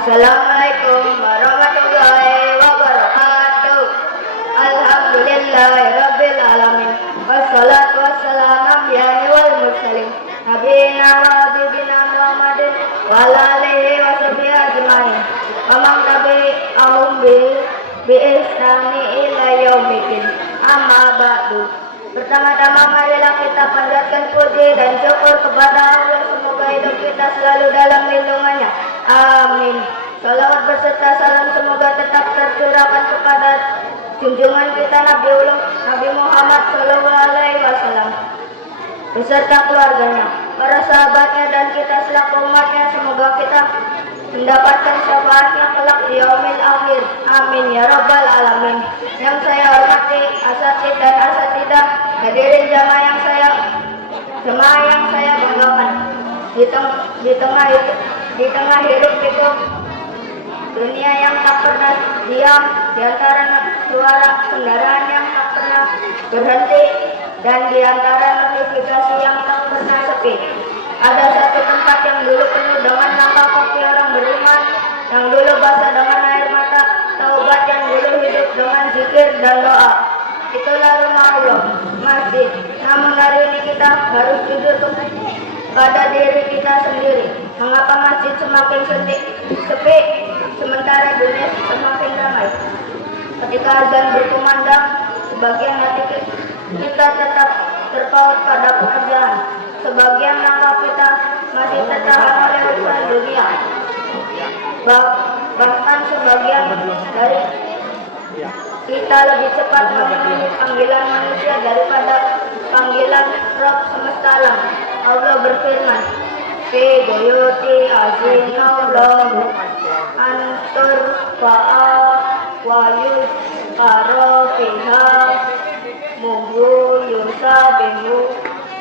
Assalamualaikum warahmatullahi wabarakatuh. Alhamdulillahirabbil alamin. Wassalatu wassalamu ala wal mursalin. Nabiyina wa habibina Muhammadin wa ala alihi wa sahbihi ajmain. Wa man tabi'ahum bi ihsani ila yaumil amma ba'du. Pertama-tama marilah kita panjatkan puji dan syukur kepada Allah. Semoga hidup kita selalu dalam lindungannya. Amin. Salawat beserta salam semoga tetap tercurahkan kepada junjungan kita Nabi Muhammad SAW beserta keluarganya, para sahabatnya dan kita selaku umatnya. Semoga kita mendapatkan syafaatnya kelak di yaumil akhir. Amin ya rabbal alamin. Yang saya hormati asatid dan asatidah, hadirin jamaah yang saya banggakan. Di tengah hidup itu dunia yang tak pernah diam, di antara suara kendaraan yang tak pernah berhenti, dan di antara notifikasi yang tak pernah sepi, ada satu tempat yang dulu penuh dengan langkah kaki orang beriman, yang dulu basah dengan air mata taubat, yang dulu hidup dengan zikir dan doa. Itulah rumah Allah, masjid. Namun hari ini kita harus jujur pada diri kita sendiri. Mengapa masjid semakin sepi sementara dunia semakin ramai? Ketika azan berkumandang, sebagian hati kita tetap terpaut pada pekerjaan, sebagian langkah kita masih tertahan oleh urusan dunia, bahkan sebagian dari kita lebih cepat memenuhi panggilan manusia daripada panggilan Rabb semesta alam. Allah berfirman, fi buyuti azinallahu antur fa'a wa yuzkara fiha muhu yusabihu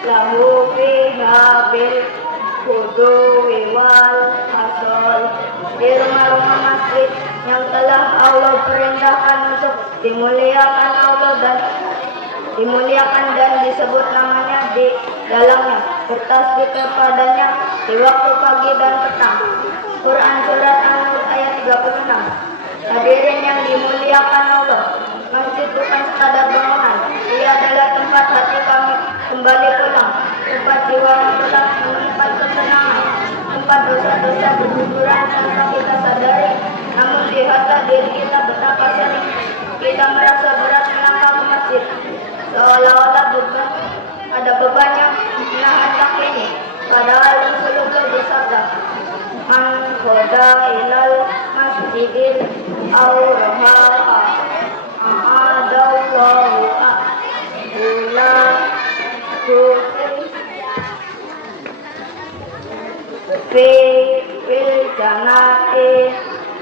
lahu fiha bil huduwi wal asol. Di rumah-rumah masjid yang telah Allah perintahkan untuk dimuliakan dan disebut namanya di dalamnya, bertasbih kepadanya di waktu pagi dan petang. Quran Surat An-Nur ayat 36. Hadirin yang dimuliakan Allah, masjid bukan sekadar bangunan, ia adalah tempat hati kami kembali pulang, tempat jiwa yang pulang menemukan kesenangan, tempat dosa-dosa berguguran tanpa kita sadari. Namun lihatlah diri kita, betapa sering kita merasa berat melangkah ke masjid, seolah-olah ada beban yang menahan kaki ini. Padahal Rasulullah bersabda, man khoda ilal masjidil awraha a'adallahu a'ulahu fil janati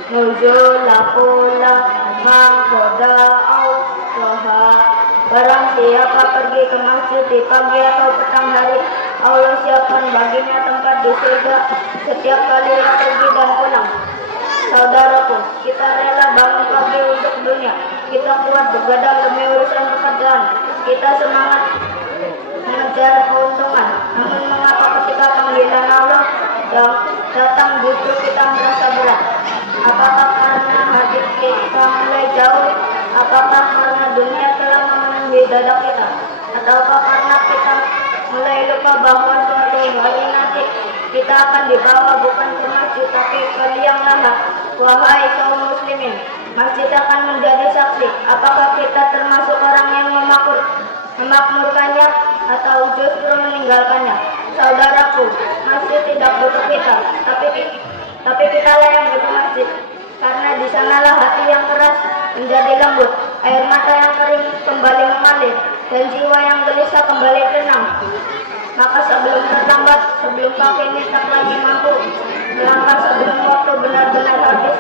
nuzulakula man khoda awraha. Barang siapa pergi ke masjid di pagi atau petang hari, Allah siapkan baginya tempat di surga setiap kali ia pergi dan pulang. Saudaraku, kita rela bangun pagi untuk dunia, kita kuat begadang demi urusan pekerjaan, kita semangat mengejar keuntungan. Namun mengapa ketika panggilan Allah datang justru kita merasa berat? Apakah karena hati kita mulai jauh? Apakah karena dunia telah memenuhi dada kita? Ataukah karena kita mulai lupa bahwa suatu hari nanti kita akan dibawa bukan ke masjid tapi ke liang lahat? Wahai kaum muslimin, masjid akan menjadi saksi. Apakah kita termasuk orang yang memakmurkannya atau justru meninggalkannya? Saudaraku, masjid tidak butuh kita, tapi kitalah yang butuh masjid. Karena di sanalah hati yang keras menjadi lembut, air mata yang kering kembali mengalir, dan jiwa yang gelisah kembali tenang. Maka sebelum terlambat, sebelum kaki ini tak lagi mampu melangkah, sebelum waktu benar-benar habis,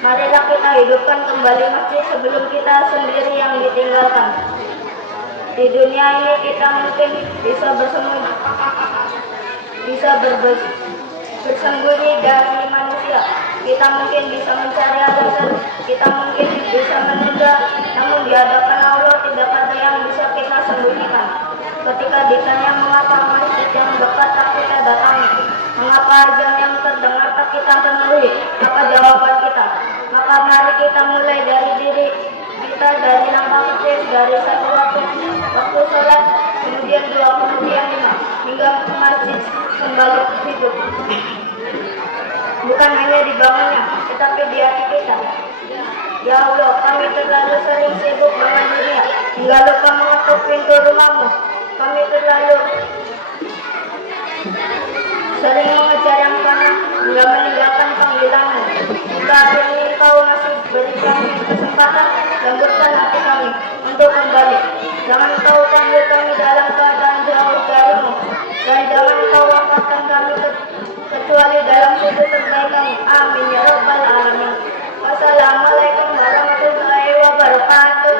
marilah kita hidupkan kembali masjid sebelum kita sendiri yang ditinggalkan. Di dunia ini kita mungkin bisa bersembunyi dari manusia, kita mungkin bisa mencari alasan, kita mungkin bisa menunda, namun di hadapan Allah tidak ada yang bisa kita sembunyikan. Ketika ditanya mengapa masjid yang dekat tak kita datangi, Mengapa azan yang terdengar tak kita penuhi? Apa jawaban kita? Maka mari kita mulai dari diri kita, dari langkah kecil, dari satu waktu sholat, kemudian dua, kemudian lima, hingga masjid kembali hidup. Bukan hanya dibangunnya, tetapi di hati kita. Ya Allah, kami terlalu sering sibuk dengan dunia, hingga lupa mengetuk pintu rumahmu. Kami terlalu sering mengejar yang fana, hingga meninggalkan panggilanmu. Jika hari ini Kau masih beri kami kesempatan, lembutkan hati kami untuk kembali. Jangan Kau panggil kami dalam keadaan jauh darimu, dan jangan Kau wafatkan kami kecuali dalam sujud terbaik kami. Amin ya rabbal alamin. Wassalamualaikum warahmatullahi wabarakatuh.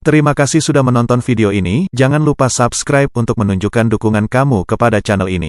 Terima kasih sudah menonton video ini. Jangan lupa subscribe untuk menunjukkan dukungan kamu kepada channel ini.